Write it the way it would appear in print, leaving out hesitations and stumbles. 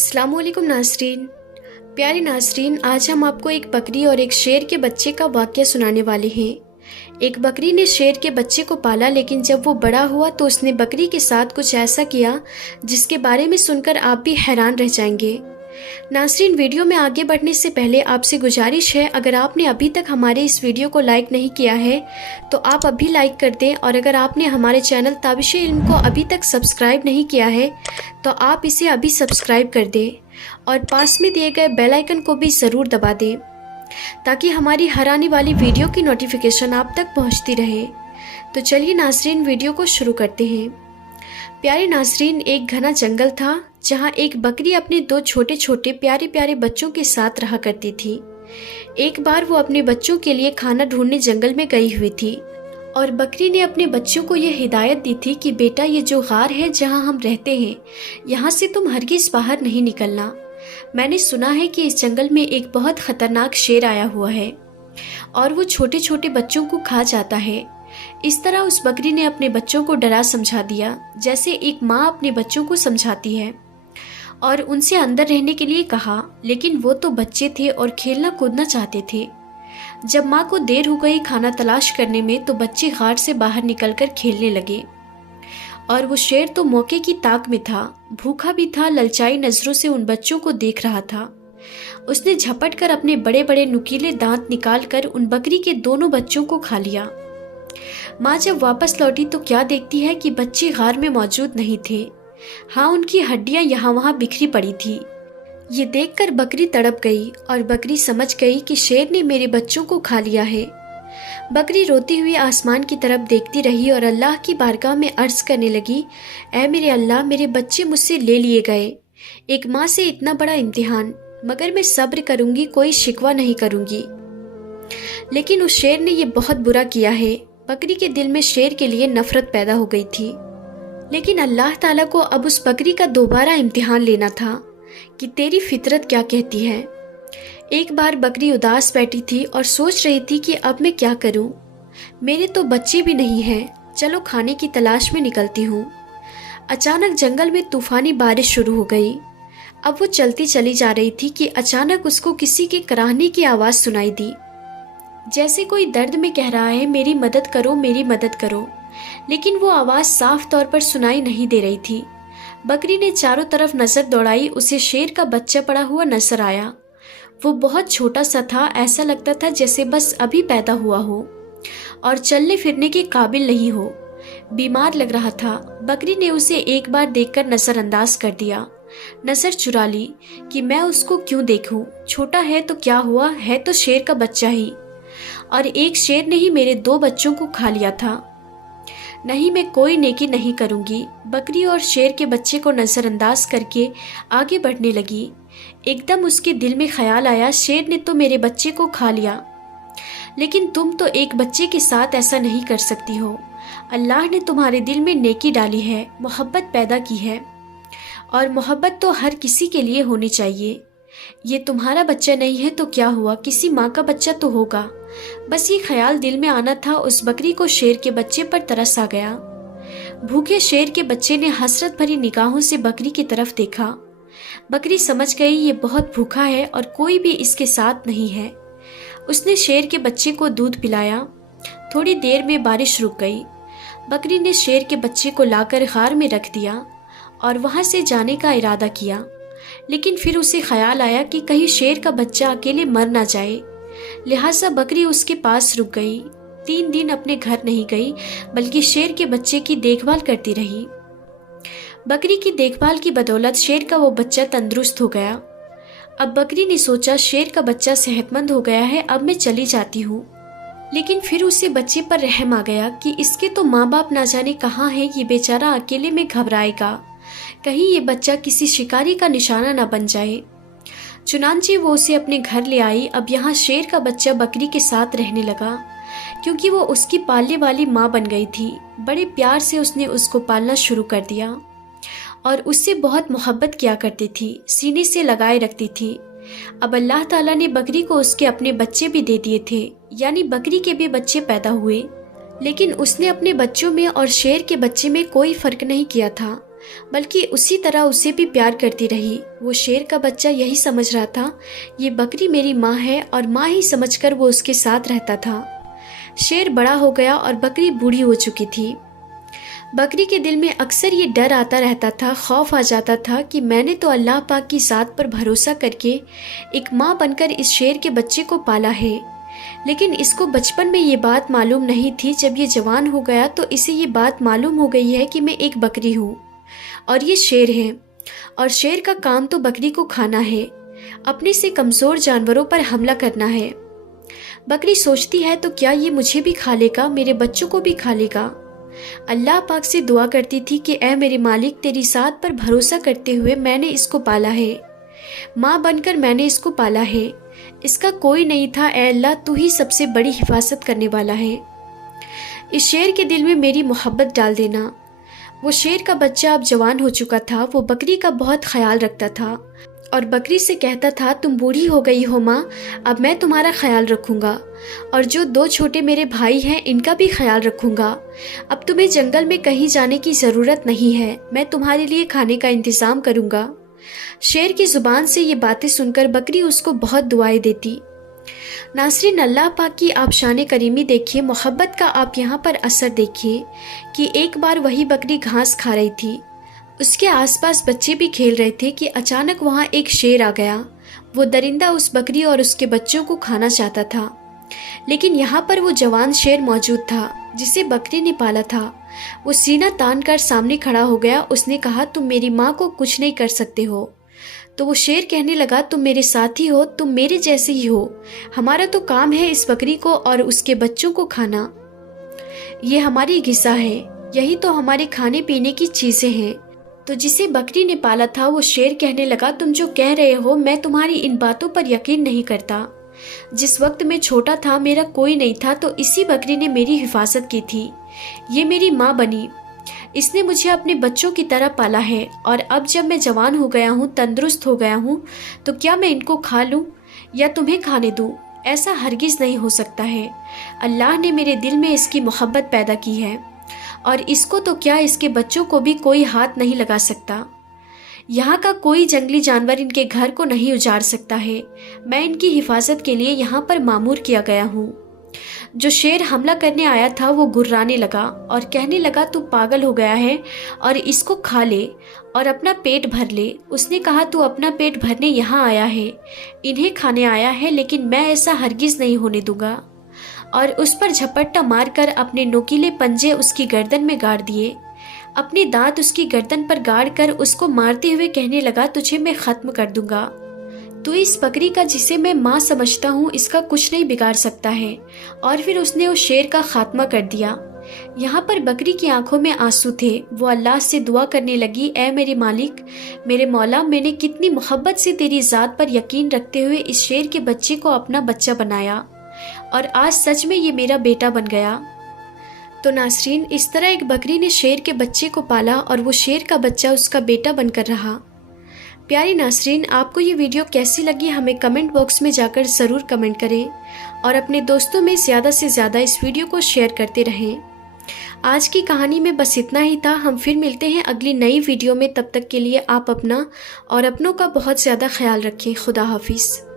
अस्सलाम वालेकुम नाज़रीन। प्यारे नाज़रीन, आज हम आपको एक बकरी और एक शेर के बच्चे का वाक़या सुनाने वाले हैं। एक बकरी ने शेर के बच्चे को पाला, लेकिन जब वो बड़ा हुआ तो उसने बकरी के साथ कुछ ऐसा किया जिसके बारे में सुनकर आप भी हैरान रह जाएंगे। नाज़रीन, वीडियो में आगे बढ़ने से पहले आपसे गुजारिश है, अगर आपने अभी तक हमारे इस वीडियो को लाइक नहीं किया है तो आप अभी लाइक कर दें, और अगर आपने हमारे चैनल ताबिश इल्म को अभी तक सब्सक्राइब नहीं किया है तो आप इसे अभी सब्सक्राइब कर दें और पास में दिए गए बेल आइकन को भी ज़रूर दबा दें ताकि हमारी हर आने वाली वीडियो की नोटिफिकेशन आप तक पहुंचती रहे। तो चलिए नाज़रीन, वीडियो को शुरू करते हैं। प्यारे नाज़रीन, एक घना जंगल था जहाँ एक बकरी अपने दो छोटे छोटे प्यारे प्यारे बच्चों के साथ रहा करती थी। एक बार वो अपने बच्चों के लिए खाना ढूंढने जंगल में गई हुई थी और बकरी ने अपने बच्चों को यह हिदायत दी थी कि बेटा, ये जो गार है जहाँ हम रहते हैं, यहाँ से तुम हरगिज़ बाहर नहीं निकलना। मैंने सुना है कि इस जंगल में एक बहुत खतरनाक शेर आया हुआ है और वो छोटे छोटे बच्चों को खा जाता है। इस तरह उस बकरी ने अपने बच्चों को डरा समझा दिया, जैसे एक माँ अपने बच्चों को समझाती है, और उनसे अंदर रहने के लिए कहा। लेकिन वो तो बच्चे थे और खेलना कूदना चाहते थे। जब माँ को देर हो गई खाना तलाश करने में तो बच्चे गार से बाहर निकलकर खेलने लगे और वो शेर तो मौके की ताक में था, भूखा भी था, ललचाई नजरों से उन बच्चों को देख रहा था। उसने झपट कर अपने बड़े बड़े नुकीले दांत निकाल कर उन बकरी के दोनों बच्चों को खा लिया। माँ जब वापस लौटी तो क्या देखती है कि बच्चे गार में मौजूद नहीं थे। हाँ, उनकी हड्डियां यहाँ वहाँ बिखरी पड़ी थी। ये देखकर बकरी तड़प गई और बकरी समझ गई कि शेर ने मेरे बच्चों को खा लिया है। बकरी रोती हुई आसमान की तरफ देखती रही और अल्लाह की बारगाह में अर्ज करने लगी, ऐ मेरे अल्लाह, मेरे बच्चे मुझसे ले लिए गए। एक माँ से इतना बड़ा इम्तिहान, मगर मैं सब्र करूंगी, कोई शिकवा नहीं करूंगी। लेकिन उस शेर ने ये बहुत बुरा किया है। बकरी के दिल में शेर के लिए नफरत पैदा हो गई थी। लेकिन अल्लाह ताला को अब उस बकरी का दोबारा इम्तिहान लेना था कि तेरी फितरत क्या कहती है। एक बार बकरी उदास बैठी थी और सोच रही थी कि अब मैं क्या करूं। मेरे तो बच्चे भी नहीं हैं, चलो खाने की तलाश में निकलती हूं। अचानक जंगल में तूफानी बारिश शुरू हो गई। अब वो चलती चली जा रही थी कि अचानक उसको किसी के कराहने की आवाज़ सुनाई दी, जैसे कोई दर्द में कह रहा है, मेरी मदद करो, मेरी मदद करो। लेकिन वो आवाज़ साफ तौर पर सुनाई नहीं दे रही थी। बकरी ने चारों तरफ नज़र दौड़ाई, उसे शेर का बच्चा पड़ा हुआ नजर आया। वो बहुत छोटा सा था, ऐसा लगता था जैसे बस अभी पैदा हुआ हो और चलने फिरने के काबिल नहीं हो। बीमार लग रहा था। बकरी ने उसे एक बार देखकर नज़रअंदाज कर दिया, नज़र चुरा ली कि मैं उसको क्यों देखूं, छोटा है तो क्या हुआ, है तो शेर का बच्चा ही, और एक शेर ने ही मेरे दो बच्चों को खा लिया था। नहीं, मैं कोई नेकी नहीं करूंगी। बकरी और शेर के बच्चे को नज़रअंदाज करके आगे बढ़ने लगी। एकदम उसके दिल में ख्याल आया, शेर ने तो मेरे बच्चे को खा लिया, लेकिन तुम तो एक बच्चे के साथ ऐसा नहीं कर सकती हो। अल्लाह ने तुम्हारे दिल में नेकी डाली है, मोहब्बत पैदा की है, और मोहब्बत तो हर किसी के लिए होनी चाहिए। ये तुम्हारा बच्चा नहीं है तो क्या हुआ, किसी माँ का बच्चा तो होगा। बस ये ख्याल दिल में आना था। उस बकरी को शेर के बच्चे पर तरस आ गया। भूखे शेर के बच्चे ने हसरत भरी निगाहों से बकरी की तरफ देखा। बकरी समझ गई ये बहुत भूखा है और कोई भी इसके साथ नहीं है। उसने शेर के बच्चे को दूध पिलाया। थोड़ी देर में बारिश रुक गई। बकरी ने शेर के बच्चे को लाकर गार में रख दिया और वहां से जाने का इरादा किया। लेकिन फिर उसे ख्याल आया कि कहीं शेर का बच्चा अकेले मर ना जाए, लिहाजा बकरी उसके पास रुक गई। 3 दिन अपने घर नहीं गई, बल्कि शेर के बच्चे की देखभाल करती रही। बकरी की देखभाल की बदौलत शेर का वो बच्चा तंदुरुस्त हो गया। अब बकरी ने सोचा, शेर का बच्चा सेहतमंद हो गया है, अब मैं चली जाती हूँ। लेकिन फिर उसे बच्चे पर रहम आ गया कि इसके तो माँ बाप ना जाने कहाँ है, ये बेचारा अकेले में घबराएगा, कहीं ये बच्चा किसी शिकारी का निशाना न बन जाए। चुनांचे वो उसे अपने घर ले आई। अब यहाँ शेर का बच्चा बकरी के साथ रहने लगा, क्योंकि वो उसकी पालने वाली माँ बन गई थी। बड़े प्यार से उसने उसको पालना शुरू कर दिया और उससे बहुत मोहब्बत किया करती थी, सीने से लगाए रखती थी। अब अल्लाह ताला ने बकरी को उसके अपने बच्चे भी दे दिए थे, यानी बकरी के भी बच्चे पैदा हुए। लेकिन उसने अपने बच्चों में और शेर के बच्चे में कोई फर्क नहीं किया था। बल्कि उसी तरह उसे भी प्यार करती रही। वो शेर का बच्चा यही समझ रहा था, ये बकरी मेरी माँ है, और माँ ही समझकर वो उसके साथ रहता था। शेर बड़ा हो गया और बकरी बूढ़ी हो चुकी थी। बकरी के दिल में अक्सर ये डर आता रहता था, खौफ आ जाता था कि मैंने तो अल्लाह पाक की ज़ात पर भरोसा करके एक माँ बनकर इस शेर के बच्चे को पाला है, लेकिन इसको बचपन में ये बात मालूम नहीं थी। जब ये जवान हो गया तो इसे ये बात मालूम हो गई है कि मैं एक बकरी हूँ और ये शेर है, और शेर का काम तो बकरी को खाना है, अपने से कमज़ोर जानवरों पर हमला करना है। बकरी सोचती है तो क्या ये मुझे भी खा लेगा, मेरे बच्चों को भी खा लेगा। अल्लाह पाक से दुआ करती थी कि ऐ मेरे मालिक, तेरी ज़ात पर भरोसा करते हुए मैंने इसको पाला है, माँ बनकर मैंने इसको पाला है, इसका कोई नहीं था। ऐ अल्लाह, तू ही सबसे बड़ी हिफाजत करने वाला है। इस शेर के दिल में मेरी मोहब्बत डाल देना। वो शेर का बच्चा अब जवान हो चुका था। वो बकरी का बहुत ख्याल रखता था और बकरी से कहता था, तुम बूढ़ी हो गई हो माँ, अब मैं तुम्हारा ख्याल रखूँगा, और जो 2 छोटे मेरे भाई हैं इनका भी ख्याल रखूँगा। अब तुम्हें जंगल में कहीं जाने की ज़रूरत नहीं है, मैं तुम्हारे लिए खाने का इंतज़ाम करूँगा। शेर की ज़ुबान से ये बातें सुनकर बकरी उसको बहुत दुआएं देती। नाज़रीन, अल्लाह पाक की आप शान करीमी देखिए, मोहब्बत का आप यहाँ पर असर देखिए कि एक बार वही बकरी घास खा रही थी, उसके आसपास बच्चे भी खेल रहे थे कि अचानक वहाँ एक शेर आ गया। वो दरिंदा उस बकरी और उसके बच्चों को खाना चाहता था, लेकिन यहाँ पर वो जवान शेर मौजूद था जिसे बकरी ने पाला था। वो सीना तान कर सामने खड़ा हो गया। उसने कहा, तुम मेरी माँ को कुछ नहीं कर सकते हो। तो वो शेर कहने लगा, तुम मेरे साथी हो, तुम मेरे जैसे ही हो, हमारा तो काम है इस बकरी को और उसके बच्चों को खाना, ये हमारी ग़िज़ा है, यही तो हमारे खाने पीने की चीज़ें हैं। तो जिसे बकरी ने पाला था वो शेर कहने लगा, तुम जो कह रहे हो मैं तुम्हारी इन बातों पर यकीन नहीं करता। जिस वक्त मैं छोटा था मेरा कोई नहीं था, तो इसी बकरी ने मेरी हिफाजत की थी, ये मेरी माँ बनी, इसने मुझे अपने बच्चों की तरह पाला है, और अब जब मैं जवान हो गया हूँ, तंदुरुस्त हो गया हूँ, तो क्या मैं इनको खा लूँ या तुम्हें खाने दूँ? ऐसा हरगिज़ नहीं हो सकता है। अल्लाह ने मेरे दिल में इसकी मोहब्बत पैदा की है, और इसको तो क्या इसके बच्चों को भी कोई हाथ नहीं लगा सकता। यहाँ का कोई जंगली जानवर इनके घर को नहीं उजाड़ सकता है। मैं इनकी हिफाजत के लिए यहाँ पर मामूर किया गया हूँ। जो शेर हमला करने आया था वो गुर्राने लगा और कहने लगा, तू पागल हो गया है और इसको खा ले और अपना पेट भर ले। उसने कहा, तू अपना पेट भरने यहाँ आया है, इन्हें खाने आया है, लेकिन मैं ऐसा हरगिज़ नहीं होने दूंगा। और उस पर झपट्टा मारकर अपने नोकीले पंजे उसकी गर्दन में गाड़ दिए। अपने दांत उसकी गर्दन पर गाड़ कर उसको मारते हुए कहने लगा, तुझे मैं ख़त्म कर दूंगा। तू इस बकरी का जिसे मैं माँ समझता हूँ इसका कुछ नहीं बिगाड़ सकता है। और फिर उसने उस शेर का खात्मा कर दिया। यहाँ पर बकरी की आंखों में आंसू थे। वो अल्लाह से दुआ करने लगी, ऐ मेरे मालिक, मेरे मौला, मैंने कितनी मोहब्बत से तेरी ज़ात पर यकीन रखते हुए इस शेर के बच्चे को अपना बच्चा बनाया, और आज सच में ये मेरा बेटा बन गया। तो नासरीन, इस तरह एक बकरी ने शेर के बच्चे को पाला और वो शेर का बच्चा उसका बेटा बनकर रहा। प्यारी नासरीन, आपको ये वीडियो कैसी लगी हमें कमेंट बॉक्स में जाकर ज़रूर कमेंट करें, और अपने दोस्तों में ज़्यादा से ज़्यादा इस वीडियो को शेयर करते रहें। आज की कहानी में बस इतना ही था। हम फिर मिलते हैं अगली नई वीडियो में। तब तक के लिए आप अपना और अपनों का बहुत ज़्यादा ख्याल रखें। खुदा हाफिज़।